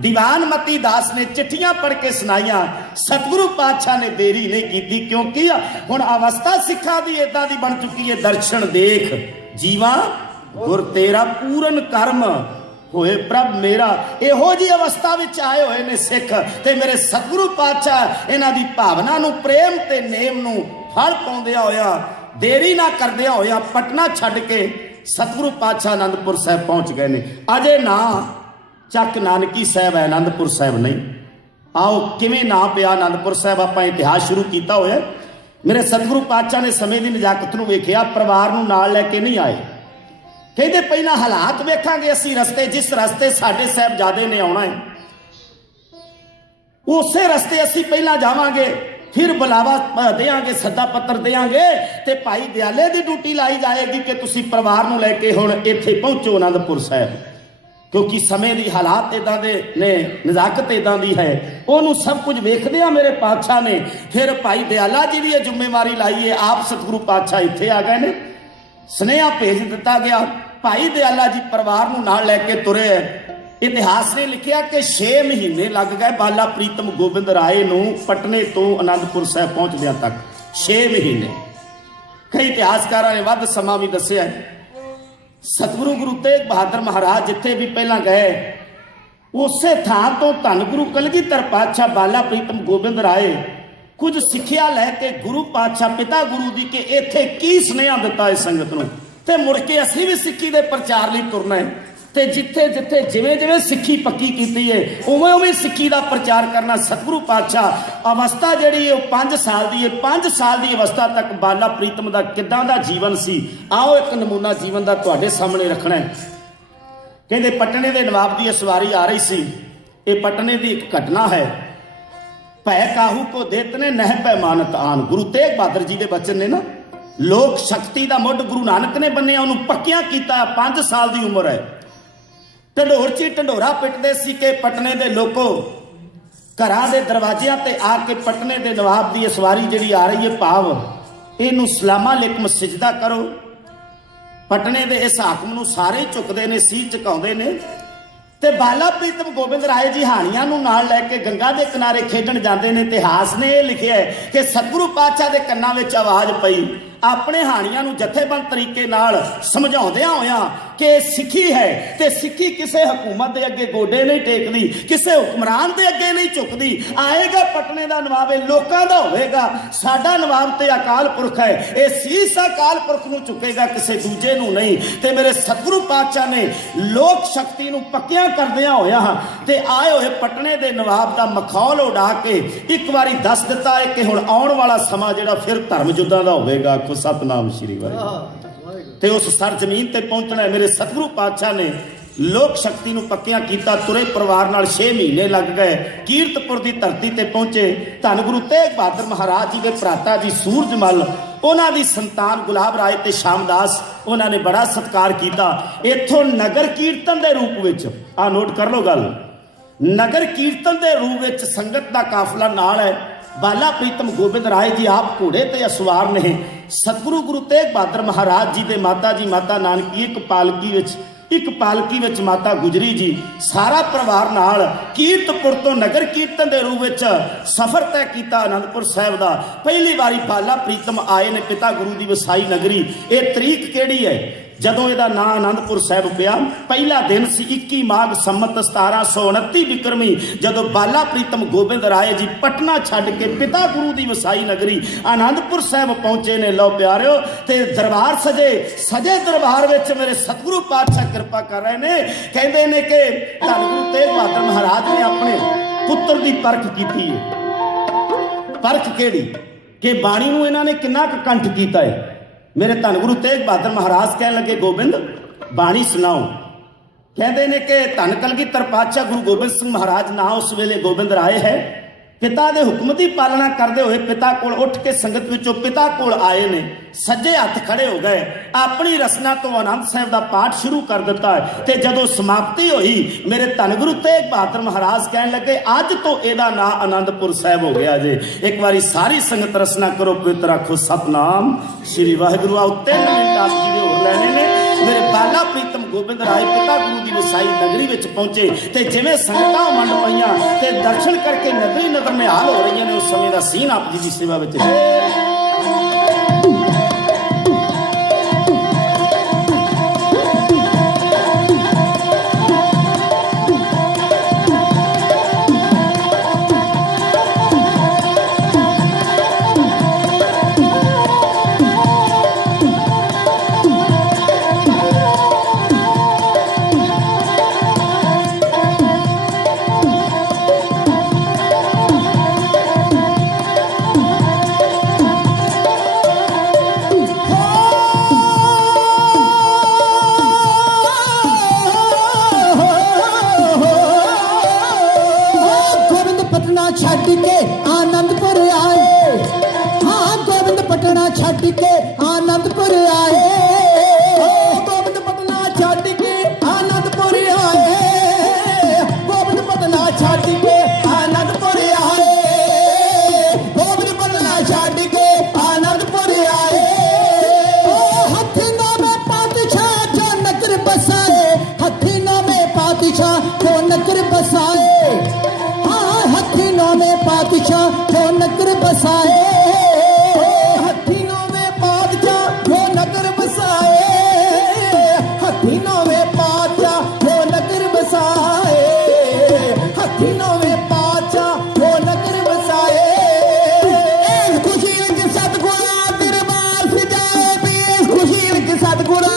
ਦੀਵਾਨ ਮਤੀ ਦਾਸ ਨੇ ਚਿੱਠੀਆਂ ਪੜ੍ਹ ਕੇ ਸੁਣਾਈਆਂ ਸਤਿਗੁਰੂ ਪਾਤਸ਼ਾਹ ਨੇ ਦੇਰੀ ਨਹੀਂ ਕੀਤੀ ਕਿਉਂਕਿ ਹੁਣ ਅਵਸਥਾ ਸਿੱਖਾਂ ਦੀ ਏਦਾਂ ਦੀ ਬਣ ਚੁੱਕੀ ਹੈ ਦਰਸ਼ਨ ਦੇਖ ਜੀਵਾ ਗੁਰ ਤੇਰਾ ਪੂਰਨ ਕਰਮ ਹੋਏ ਪ੍ਰਭ ਮੇਰਾ ਇਹੋ ਜੀ ਅਵਸਥਾ ਵਿੱਚ ਆਏ ਹੋਏ ਨੇ ਸਿੱਖ ਤੇ ਮੇਰੇ ਸਤਿਗੁਰੂ ਪਾਤਸ਼ਾਹ ਇਹਨਾਂ ਦੀ ਭਾਵਨਾ ਨੂੰ ਪ੍ਰੇਮ ਤੇ ਨੇਮ ਨੂੰ ਫਲ ਪਾਉਂਦਿਆਂ ਹੋਇਆ ਦੇਰੀ ਨਾ ਕਰਦਿਆਂ ਹੋਇਆ ਪਟਨਾ ਛੱਡ ਕੇ ਸਤਿਗੁਰੂ ਪਾਤਸ਼ਾਹ ਆਨੰਦਪੁਰ ਸਾਹਿਬ ਪਹੁੰਚ ਗਏ ਨੇ ਅਜੇ ਨਾ ਚੱਕ ਨਾਨਕੀ ਸਾਹਿਬ ਹੈ ਆਨੰਦਪੁਰ ਸਾਹਿਬ ਨਹੀਂ ਆਓ ਕਿਵੇਂ ਨਾ ਪਿਆ ਆਨੰਦਪੁਰ ਸਾਹਿਬ ਆਪਾਂ ਇਤਿਹਾਸ ਸ਼ੁਰੂ ਕੀਤਾ ਹੋਇਆ ਮੇਰੇ ਸਤਿਗੁਰੂ ਪਾਤਸ਼ਾਹ ਨੇ ਸਮੇਂ ਦੀ ਨਜ਼ਾਕਤ ਨੂੰ ਵੇਖਿਆ ਪਰਿਵਾਰ ਨੂੰ ਨਾਲ ਲੈ ਕੇ ਨਹੀਂ ਆਏ ਕਹਿੰਦੇ ਪਹਿਲਾਂ ਹਾਲਾਤ ਵੇਖਾਂਗੇ ਅਸੀਂ ਰਸਤੇ ਜਿਸ ਰਸਤੇ ਸਾਡੇ ਸਾਹਿਬਜ਼ਾਦੇ ਨੇ ਆਉਣਾ ਹੈ ਉਸੇ ਰਸਤੇ ਅਸੀਂ ਪਹਿਲਾਂ ਜਾਵਾਂਗੇ ਫਿਰ ਬੁਲਾਵਾ ਦੇਾਂਗੇ ਸੱਦਾ ਪੱਤਰ ਦੇਾਂਗੇ ਤੇ ਭਾਈ ਦਿਆਲੇ ਦੀ ਡਿਊਟੀ ਲਾਈ ਜਾਏਗੀ ਕਿ ਤੁਸੀਂ ਪਰਿਵਾਰ ਨੂੰ ਲੈ ਕੇ ਹੁਣ ਇੱਥੇ ਪਹੁੰਚੋ ਆਨੰਦਪੁਰ ਸਾਹਿਬ ਕਿਉਂਕਿ ਸਮੇਂ ਦੀ ਹਾਲਾਤ ਇਦਾਂ ਦੇ ਨੇ ਨਜ਼ਾਕਤ ਇਦਾਂ ਦੀ ਹੈ ਉਹਨੂੰ ਸਭ ਕੁਝ ਵੇਖਦੇ ਆ ਮੇਰੇ ਪਾਤਸ਼ਾਹ ਨੇ ਫਿਰ ਭਾਈ ਦਿਆਲਾ ਜੀ ਦੀ ਇਹ ਜ਼ਿੰਮੇਵਾਰੀ ਲਾਈ ਹੈ ਆਪ ਸਤਿਗੁਰੂ ਪਾਤਸ਼ਾਹ ਇੱਥੇ ਆ ਗਏ ਨੇ ਸੁਨੇਹਾ ਭੇਜ ਦਿੱਤਾ ਗਿਆ ਭਾਈ ਦਿਆਲਾ ਜੀ ਪਰਿਵਾਰ ਨੂੰ ਨਾਲ ਲੈ ਕੇ ਤੁਰੇ ਇਤਿਹਾਸ ਨੇ ਲਿਖਿਆ ਕਿ 6 ਮਹੀਨੇ ਲੱਗ ਗਏ ਬਾਲਾ ਪ੍ਰੀਤਮ ਗੋਬਿੰਦ ਰਾਏ ਨੂੰ ਪਟਨੇ ਤੋਂ ਆਨੰਦਪੁਰ ਸਾਹਿਬ ਪਹੁੰਚਦਿਆਂ ਤੱਕ 6 ਮਹੀਨੇ ਕਈ ਇਤਿਹਾਸਕਾਰਾਂ ਨੇ ਵੱਧ ਸਮਾਂ ਵੀ ਦੱਸਿਆ ਸਤਿਗੁਰੂ ਗੁਰੂ ਤੇਗ ਬਹਾਦਰ ਮਹਾਰਾਜ ਜਿੱਥੇ ਵੀ ਪਹਿਲਾਂ ਗਏ ਉਸੇ ਥਾਂ ਤੋਂ ਧੰਨ ਗੁਰੂ ਕਲਗੀਧਰ ਪਾਤਸ਼ਾਹ ਬਾਲਾ ਪ੍ਰੀਤਮ ਗੋਬਿੰਦ ਰਾਏ ਕੁਝ ਸਿੱਖਿਆ ਲੈ ਕੇ ਗੁਰੂ ਪਾਤਸ਼ਾਹ ਪਿਤਾ ਗੁਰੂ ਦੀ ਕਿ ਇੱਥੇ ਕੀ ਸੁਨੇਹਾ ਦਿੱਤਾ ਇਸ ਸੰਗਤ ਨੂੰ ਤੇ ਮੁੜ ਕੇ ਅਸੀਂ ਵੀ ਸਿੱਖੀ ਦੇ ਪ੍ਰਚਾਰ ਲਈ ਤੁਰਨਾ ਹੈ ਤੇ ਜਿੱਥੇ ਜਿੱਥੇ ਜਿਵੇਂ ਜਿਵੇਂ ਸਿੱਖੀ ਪੱਕੀ ਕੀਤੀ ਹੈ ਉਵੇਂ ਉਵੇਂ ਸਿੱਖੀ ਦਾ ਪ੍ਰਚਾਰ ਕਰਨਾ। ਸਤਿਗੁਰੂ ਪਾਤਸ਼ਾਹ ਅਵਸਥਾ ਜਿਹੜੀ ਹੈ ਉਹ 5 ਸਾਲ ਦੀ ਹੈ। 5 ਸਾਲ ਦੀ ਅਵਸਥਾ ਤੱਕ ਬਾਲਾ ਪ੍ਰੀਤਮ ਦਾ ਕਿੱਦਾਂ ਦਾ ਜੀਵਨ ਸੀ, ਆਓ ਇੱਕ ਨਮੂਨਾ ਜੀਵਨ ਦਾ ਤੁਹਾਡੇ ਸਾਹਮਣੇ ਰੱਖਣਾ ਹੈ। ਕਹਿੰਦੇ ਪਟਨੇ ਦੇ ਨਵਾਬ ਦੀ ਸਵਾਰੀ ਆ ਰਹੀ ਸੀ। ਇਹ ਪਟਨੇ ਦੀ ਇੱਕ ਘਟਨਾ ਹੈ। ਭੈ ਕਾਹੂ ਕੋ ਦੇਤਨੇ ਨਹਿ ਪੈ ਮਾਨਤ ਆਨ। ਗੁਰੂ ਤੇਗ ਬਹਾਦਰ ਜੀ ਦੇ ਬਚਨ ਨੇ ਨਾ, ਲੋਕ ਸ਼ਕਤੀ ਦਾ ਮੁੱਢ ਗੁਰੂ ਨਾਨਕ ਨੇ ਬੰਨਿਆ, ਉਹਨੂੰ ਪੱਕਿਆਂ ਕੀਤਾ। 5 ਸਾਲ ਦੀ ਉਮਰ ਹੈ। ਢੰਡੋਰ ਚ ਢੰਡੋਰਾ ਪਿੱਟਦੇ ਸੀ ਕਿ ਪਟਨੇ ਦੇ ਲੋਕੋ ਘਰਾਂ ਦੇ ਦਰਵਾਜ਼ਿਆਂ ਤੇ ਆ ਕੇ ਪਟਨੇ ਦੇ ਨਵਾਬ ਦੀ ਸਵਾਰੀ ਜਿਹੜੀ ਆ ਰਹੀ ਹੈ ਭਾਵ ਇਹਨੂੰ ਸਲਾਮਾ ਅਲੈਕੁਮ ਸਜਦਾ ਕਰੋ। ਪਟਨੇ ਦੇ ਇਸ ਹਾਕਮ ਨੂੰ ਸਾਰੇ ਝੁਕਦੇ ਨੇ, ਸੀਸ ਝੁਕਾਉਂਦੇ ਨੇ। ਤੇ ਬਾਲਾ ਪ੍ਰੀਤਮ ਗੋਬਿੰਦ ਰਾਏ ਜੀ ਹਾਣੀਆਂ ਨੂੰ ਨਾਲ ਲੈ ਕੇ ਗੰਗਾ ਦੇ ਕਿਨਾਰੇ ਖੇਡਣ ਜਾਂਦੇ ਨੇ। ਇਤਿਹਾਸ ਨੇ ਇਹ ਲਿਖਿਆ ਹੈ ਕਿ ਸਤਿਗੁਰੂ ਪਾਤਸ਼ਾਹ ਦੇ ਕੰਨਾਂ ਵਿੱਚ ਆਵਾਜ਼ ਪਈ, ਆਪਣੇ ਹਾਣੀਆਂ ਨੂੰ ਜਥੇਬੰਦ ਤਰੀਕੇ ਨਾਲ ਸਮਝਾਉਂਦਿਆਂ ਹੋਇਆਂ ਕਿ ਸਿੱਖੀ ਹੈ ਤੇ ਸਿੱਖੀ ਕਿਸੇ ਹਕੂਮਤ ਦੇ ਅੱਗੇ ਗੋਡੇ ਨਹੀਂ ਟੇਕਦੀ, ਕਿਸੇ ਹੁਕਮਰਾਨ ਦੇ ਅੱਗੇ ਨਹੀਂ ਝੁਕਦੀ। ਆਏਗਾ ਪਟਨੇ ਦਾ ਨਵਾਬ, ਇਹ ਲੋਕਾਂ ਦਾ ਹੋਵੇਗਾ। ਸਾਡਾ ਨਵਾਬ ਤੇ ਅਕਾਲ ਪੁਰਖ ਹੈ, ਇਹ ਸੀਸ ਅਕਾਲ ਪੁਰਖ ਨੂੰ ਝੁਕੇਗਾ, ਕਿਸੇ ਦੂਜੇ ਨੂੰ ਨਹੀਂ। ਤੇ ਮੇਰੇ ਸਤਿਗੁਰੂ ਪਾਤਸ਼ਾਹ ਨੇ ਲੋਕ ਸ਼ਕਤੀ ਨੂੰ ਪੱਕਿਆਂ ਕਰਦਿਆਂ ਹੋਇਆਂ ਤੇ ਆਏ ਹੋਏ ਪਟਨੇ ਦੇ ਨਵਾਬ ਦਾ ਮਖੌਲ ਉਡਾ ਕੇ ਇੱਕ ਵਾਰੀ ਦੱਸ ਦਿੱਤਾ ਹੈ ਕਿ ਹੁਣ ਆਉਣ ਵਾਲਾ ਸਮਾਂ ਜਿਹੜਾ ਫਿਰ ਧਰਮ ਯੁੱਧਾਂ ਦਾ ਹੋਵੇਗਾ। ਸਤਨਾਮ ਸ਼੍ਰੀ ਵਾਹਿਗੁਰੂ। ਤੇ ਉਸ ਸਰ ਜ਼ਮੀਨ ਤੇ ਪਹੁੰਚਣਾ ਮੇਰੇ ਸਤਿਗੁਰੂ ਪਾਤਸ਼ਾਹ ਨੇ ਲੋਕ ਸ਼ਕਤੀ ਨੂੰ ਪੱਕਿਆਂ ਕੀਤਾ। ਤੁਰੇ ਪਰਿਵਾਰ ਨਾਲ 6 ਮਹੀਨੇ ਲੱਗ ਗਏ। ਕੀਰਤਪੁਰ ਦੀ ਧਰਤੀ ਤੇ ਪਹੁੰਚੇ। ਧੰਨ ਗੁਰੂ ਤੇਗ ਬਹਾਦਰ ਮਹਾਰਾਜ ਜੀ ਦੇ ਭਰਾਤਾ ਜੀ ਸੂਰਜਮਲ, ਉਹਨਾਂ ਦੀ ਸੰਤਾਨ ਗੁਲਾਬ ਰਾਏ ਤੇ ਸ਼ਾਮਦਾਸ, ਉਹਨਾਂ ਨੇ ਬੜਾ ਸਤਿਕਾਰ ਕੀਤਾ। ਇੱਥੋਂ ਨਗਰ ਕੀਰਤਨ ਦੇ ਰੂਪ ਵਿੱਚ, ਆ ਨੋਟ ਕਰ ਲਓ ਗੱਲ, ਨਗਰ ਕੀਰਤਨ ਦੇ ਰੂਪ ਵਿੱਚ ਸੰਗਤ ਦਾ ਕਾਫਲਾ ਨਾਲ ਹੈ। ਬਾਲਾ ਪ੍ਰੀਤਮ ਗੋਬਿੰਦ ਰਾਏ ਜੀ ਆਪ ਘੋੜੇ ਤੇ ਅਸਵਾਰ ਨੇ। ਸਤਿਗੁਰੂ ਗੁਰੂ ਤੇਗ ਬਹਾਦਰ ਮਹਾਰਾਜ ਜੀ ਦੇ ਮਾਤਾ ਜੀ ਮਾਤਾ ਨਾਨਕੀ ਇੱਕ ਪਾਲਕੀ ਵਿੱਚ ਮਾਤਾ ਗੁਜਰੀ ਜੀ, ਸਾਰਾ ਪਰਿਵਾਰ ਨਾਲ ਕੀਰਤਪੁਰ ਤੋਂ ਨਗਰ ਕੀਰਤਨ ਦੇ ਰੂਪ ਵਿੱਚ ਸਫ਼ਰ ਤੈਅ ਕੀਤਾ ਆਨੰਦਪੁਰ ਸਾਹਿਬ ਦਾ। ਪਹਿਲੀ ਵਾਰੀ ਬਾਲਾ ਪ੍ਰੀਤਮ ਆਏ ਨੇ ਪਿਤਾ ਗੁਰੂ ਦੀ ਵਸਾਈ ਨਗਰੀ। ਇਹ ਤਰੀਕ ਕਿਹੜੀ ਹੈ ਜਦੋਂ ਇਹਦਾ ਨਾਂ ਆਨੰਦਪੁਰ ਸਾਹਿਬ ਪਿਆ? ਪਹਿਲਾ ਦਿਨ ਸੀ 21 ਮਾਘ ਸੰਮਤ 1729 ਵਿਕਰਮੀ, ਜਦੋਂ ਬਾਲਾ ਪ੍ਰੀਤਮ ਗੋਬਿੰਦ ਰਾਏ ਜੀ ਪਟਨਾ ਛੱਡ ਕੇ ਪਿਤਾ ਗੁਰੂ ਦੀ ਵਸਾਈ ਨਗਰੀ ਆਨੰਦਪੁਰ ਸਾਹਿਬ ਪਹੁੰਚੇ ਨੇ। ਲਓ ਪਿਆਰਿਓ, ਤੇ ਦਰਬਾਰ ਸਜੇ ਦਰਬਾਰ ਵਿੱਚ ਮੇਰੇ ਸਤਿਗੁਰੂ ਪਾਤਸ਼ਾਹ ਕਿਰਪਾ ਕਰ ਰਹੇ ਨੇ। ਕਹਿੰਦੇ ਨੇ ਕਿ ਧੰਨ ਗੁਰੂ ਤੇਗ ਬਹਾਦਰ ਮਹਾਰਾਜ ਨੇ ਆਪਣੇ ਪੁੱਤਰ ਦੀ ਪਰਖ ਕੀਤੀ ਹੈ। ਪਰਖ ਕਿਹੜੀ? ਕਿ ਬਾਣੀ ਨੂੰ ਇਹਨਾਂ ਨੇ ਕਿੰਨਾ ਕੁ ਕੰਠ ਕੀਤਾ ਹੈ। ਮੇਰੇ ਧੰਨ ਗੁਰੂ ਤੇਗ ਬਹਾਦਰ ਮਹਾਰਾਜ ਕਹਿਣ ਲੱਗੇ, ਗੋਬਿੰਦ ਬਾਣੀ ਸੁਣਾਓ। ਕਹਿੰਦੇ ਨੇ ਕਿ ਧੰਨ ਕਲਗੀਧਰ ਪਾਤਸ਼ਾਹ ਗੁਰੂ ਗੋਬਿੰਦ ਸਿੰਘ ਮਹਾਰਾਜ ਨਾ ਉਸ ਵੇਲੇ ਗੋਬਿੰਦ ਰਾਏ ਹੈ, ਪਿਤਾ ਦੇ ਹੁਕਮ ਦੀ ਪਾਲਣਾ ਕਰਦੇ ਹੋਏ ਪਿਤਾ ਕੋਲ ਉੱਠ ਕੇ ਸੰਗਤ ਵਿੱਚੋਂ ਪਿਤਾ ਕੋਲ ਆਏ ਨੇ। ਸੱਜੇ ਹੱਥ ਖੜੇ ਹੋ ਗਏ, ਆਪਣੀ ਰਸਨਾ ਤੋਂ ਆਨੰਦ ਸਾਹਿਬ ਦਾ ਪਾਠ ਸ਼ੁਰੂ ਕਰ ਦਿੱਤਾ। ਤੇ ਜਦੋਂ ਸਮਾਪਤੀ ਹੋਈ ਮੇਰੇ ਧੰਨ ਗੁਰੂ ਤੇਗ ਬਹਾਦਰ ਮਹਾਰਾਜ ਕਹਿਣ ਲੱਗੇ, ਅੱਜ ਤੋਂ ਇਹਦਾ ਨਾਂ ਆਨੰਦਪੁਰ ਸਾਹਿਬ ਹੋ ਗਿਆ ਜੇ। ਇੱਕ ਵਾਰੀ ਸਾਰੀ ਸੰਗਤ ਰਸਨਾ ਕਰੋ, ਪਵਿੱਤਰ ਆਖੋ ਸਤਨਾਮ ਸ਼੍ਰੀ ਵਾਹਿਗੁਰੂ। ਆਓ 3 ਮਿੰਟ ਆਪ ਜੀ ਦੇ ਹੋਰ ਲੈਣੇ ਨੇ। ਮੇਰੇ ਬਾਲਾ ਪ੍ਰੀਤਮ ਗੋਬਿੰਦ ਰਾਏ ਪਿਤਾ ਗੁਰੂ ਦੀ ਵਸਾਈ ਨਗਰੀ ਵਿੱਚ ਪਹੁੰਚੇ ਤੇ ਜਿਵੇਂ ਸੰਗਤਾਂ ਮੰਡ ਪਈਆਂ ਤੇ ਦਰਸ਼ਨ ਕਰਕੇ ਨਗਰੀ ਨਦਰ ਨਿਹਾਲ ਹੋ ਰਹੀਆਂ ਨੇ, ਉਸ ਸਮੇਂ ਦਾ ਸੀਨ ਆਪ ਜੀ ਦੀ ਸੇਵਾ ਵਿੱਚ छट के आनंदपुर आए। हाँ, गोविंद पटना छट के आनंदपुर आए। गोविंद पटना छट के आनंदपुर आए। गोविंद पटना छट के आनंदपुर आए। गोविंद पटना छट के आनंदपुर आए। हथीना में पातशाह जो नगर बसाए। हथीना में पातशाह जो नगर बसाए। हथीनों में पातशाह जो नगर बसाए। हथीनों में पातशाह जो नगर बसाए। हथीनों में पातशाह जो नगर बसाए। हथीनों में पातशाह जो नगर बसाए। खुशी के सतगुरा दरबार सजाए। खुशी के सतगुरा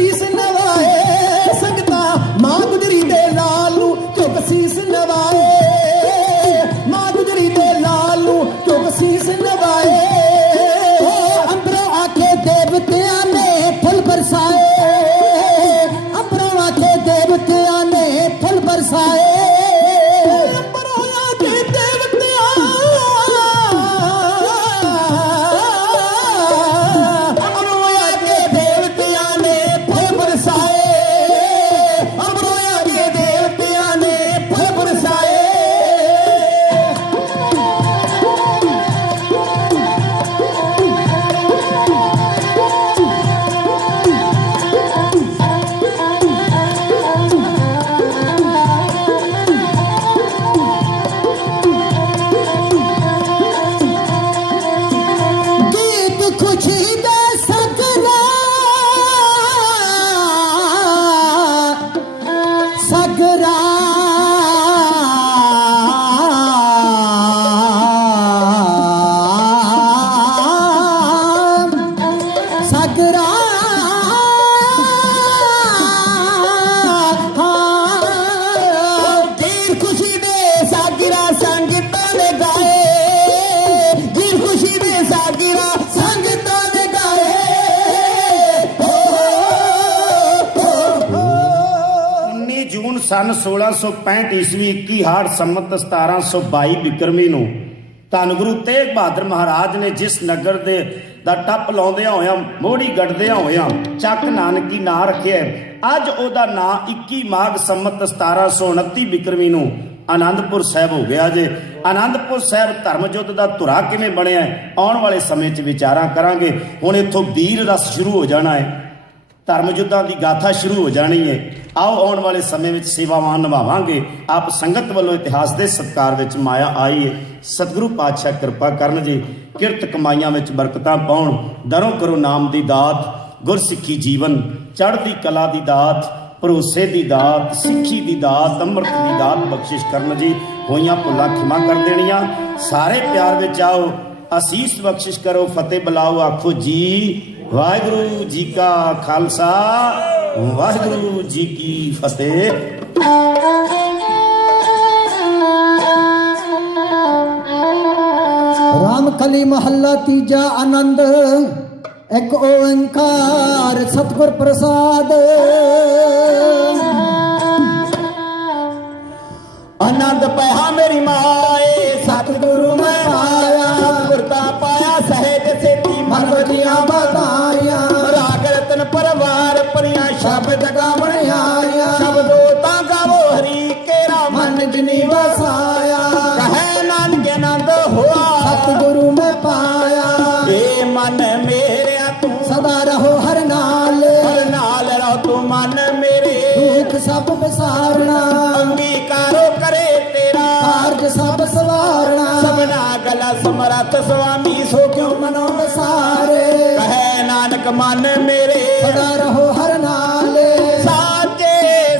ਸੀਸ ਨਵਾਏ ਸੰਗਤਾਂ ਮਾਂ ਗੁਜਰੀ ਦੇ ਲਾਲ ਨੂੰ ਝੁਕ ਸੀਸ ਨਵਾਏ ਮਾਂ ਗੁਜਰੀ ਦੇ ਲਾਲ ਨੂੰ ਝੁਕ ਸੀਸ ਨਵਾਏ ਅੰਦਰੋਂ ਆਕੇ ਦੇਵਤਿਆਂ ਨੇ ਫੁੱਲ ਬਰਸਾਏ ਅੰਦਰੋਂ ਆਕੇ ਦੇਵਤਿਆਂ ਨੇ ਫੁੱਲ ਬਰਸਾਏ ਅੰਦਰੋਂ ਆਕੇ ਦੇਵਤਿਆਂ ਅੰਦਰੋਂ ਆਕੇ ਦੇਵਤਿਆਂ ਨੇ ਫੁੱਲ ਬਰਸਾਏ ਅੰਦਰੋਂ ਆਕੇ ਦੇਵਤਿਆਂ ਨੇ ਫੁੱਲ ਬਰਸਾਏ ਗੀਤ ਖੁਸ਼ੀ ਦੇ ਸਗਰਾ ਸਗਰਾ ਸਗਰਾ ਗੀਤ ਖੁਸ਼ੀ ਦੇ ਸਾਗਰਾ ਸੰਗਤਾਂ ਨੇ ਗਾਏ ਗੀਤ ਖੁਸ਼ੀ ਦੇ ਸਾਗਰਾ ਸੰਗਤਾਂ ਨੇ ਗਾਏ 19 ਜੂਨ ਸਨ 1665 ਈਸਵੀ 21 ਹਾੜ ਸੰਮਤ 1722 ਬਿਕਰਮੀ ਨੂੰ ਧੰਨ ਗੁਰੂ ਤੇਗ ਬਹਾਦਰ ਮਹਾਰਾਜ ਨੇ ਜਿਸ ਨਗਰ ਦੇ ਦਾ ਟੱਪ ਲਾਉਂਦਿਆਂ ਹੋਇਆਂ ਮੋੜੀ ਗੱਡਦਿਆਂ ਹੋਇਆਂ ਚੱਕ ਨਾਨਕੀ ਨਾਂ ਰੱਖਿਆ ਅੱਜ ਉਹਦਾ ਨਾਂ 21 ਮਾਘ ਸੰਮਤ 1729 ਬਿਕਰਮੀ ਨੂੰ ਆਨੰਦਪੁਰ ਸਾਹਿਬ ਹੋ ਗਿਆ ਜੇ। ਆਨੰਦਪੁਰ ਸਾਹਿਬ ਧਰਮ ਯੁੱਧ ਦਾ ਧੁਰਾ ਕਿਵੇਂ ਬਣਿਆ ਆਉਣ ਵਾਲੇ ਸਮੇਂ 'ਚ ਵਿਚਾਰਾਂ ਕਰਾਂਗੇ। ਹੁਣ ਇੱਥੋਂ ਵੀਰ ਰਸ ਸ਼ੁਰੂ ਹੋ ਜਾਣਾ ਹੈ, ਧਰਮ ਯੁੱਧਾਂ ਦੀ ਗਾਥਾ ਸ਼ੁਰੂ ਹੋ ਜਾਣੀ ਹੈ। ਆਓ ਆਉਣ ਵਾਲੇ ਸਮੇਂ ਵਿੱਚ ਸੇਵਾਵਾਂ ਨਿਭਾਵਾਂਗੇ। ਆਪ ਸੰਗਤ ਵੱਲੋਂ ਇਤਿਹਾਸ ਦੇ ਸਤਿਕਾਰ ਵਿੱਚ ਮਾਇਆ ਆਈ ਹੈ। ਸਤਿਗੁਰੂ ਪਾਤਸ਼ਾਹ ਕਿਰਪਾ ਕਰਨ ਜੀ, ਕਿਰਤ ਕਮਾਈਆਂ ਵਿੱਚ ਬਰਕਤਾਂ ਪਾਉਣ, ਦਰੋਂ ਕਰੋ ਨਾਮ ਦੀ ਦਾਤ, ਗੁਰਸਿੱਖੀ ਜੀਵਨ, ਚੜ੍ਹਦੀ ਕਲਾ ਦੀ ਦਾਤ, ਭਰੋਸੇ ਦੀ ਦਾਤ, ਸਿੱਖੀ ਦੀ ਦਾਤ, ਅੰਮ੍ਰਿਤ ਦੀ ਦਾਤ ਬਖਸ਼ਿਸ਼ ਕਰਨ ਜੀ। ਹੋਈਆਂ ਭੁੱਲਾਂ ਖਿਮਾ ਕਰ ਦੇਣੀਆਂ। ਸਾਰੇ ਪਿਆਰ ਵਿੱਚ ਆਓ, ਅਸੀਸ ਬਖਸ਼ਿਸ਼ ਕਰੋ, ਫਤਿਹ ਬੁਲਾਓ, ਆਖੋ ਜੀ ਵਾਹਿਗੁਰੂ ਜੀ ਕਾ ਖਾਲਸਾ, ਵਾਹਿਗੁਰੂ ਜੀ ਕੀ ਫਤਿਹ। ਰਾਮ ਕਲੀ ਮਹੱਲਾ ਤੀਜਾ ਆਨੰਦ ਇੱਕ ਓੰਕਾਰ ਸਤਿਗੁਰ ਪ੍ਰਸਾਦ। ਆਨੰਦ ਪਾਇਆ ਮੇਰੀ ਮਾਏ ਸਤਿਗੁਰੂ ਮੈਂ ਪਾਇਆ, ਗੁਰਤਾ ਪਾਇਆ ਸਹਿਜ ਸੇਤੀ ਮਨ ਵਜੀਆਂ ਬਤਾਈਆਂ, ਰਾਗ ਰਤਨ ਪਰਵਾਰ ਪਰੀਆਂ ਸ਼ਬਦ ਗਾਵਣ ਆਇਆ, ਸ਼ਬਦੋ ਤਾਂ ਗਾਵੋ ਹਰੀ ਕੇਰਾ ਮਨ ਜਿਨੀ ਵਸਾਇਆ, ਕਹੈ ਨਾਨਕ ਆਨੰਦ ਹੋਆ ਸਤਿਗੁਰੂ ਮੈਂ ਪਾਇਆ। ਏ ਮਨ ਮੇਰਿਆ ਤੂੰ ਸਦਾ ਰਹੋ ਹਰ ਨਾਲ ਰਹੋ ਤੂੰ ਮਨ ਮੇਰੇ, ਦੁੱਖ ਸਭ ਵਿਸਾਰਣਾ ਅੰਗੀਕਾਰੋ ਕਰੇ ਤੇਰਾ, ਕਾਰਜ ਸਭ ਸਵਾਰਣਾ, ਸਭਨਾ ਗਲਾ ਸਮਰੱਥ ਸੁਆਮੀ ਸੋ ਕਿਉ ਮਨੋ ਵਿਸਾਰੇ, ਕਹੈ ਨਾਨਕ ਮਨ ਮੇਰੇ ਸਦਾ ਰਹੋ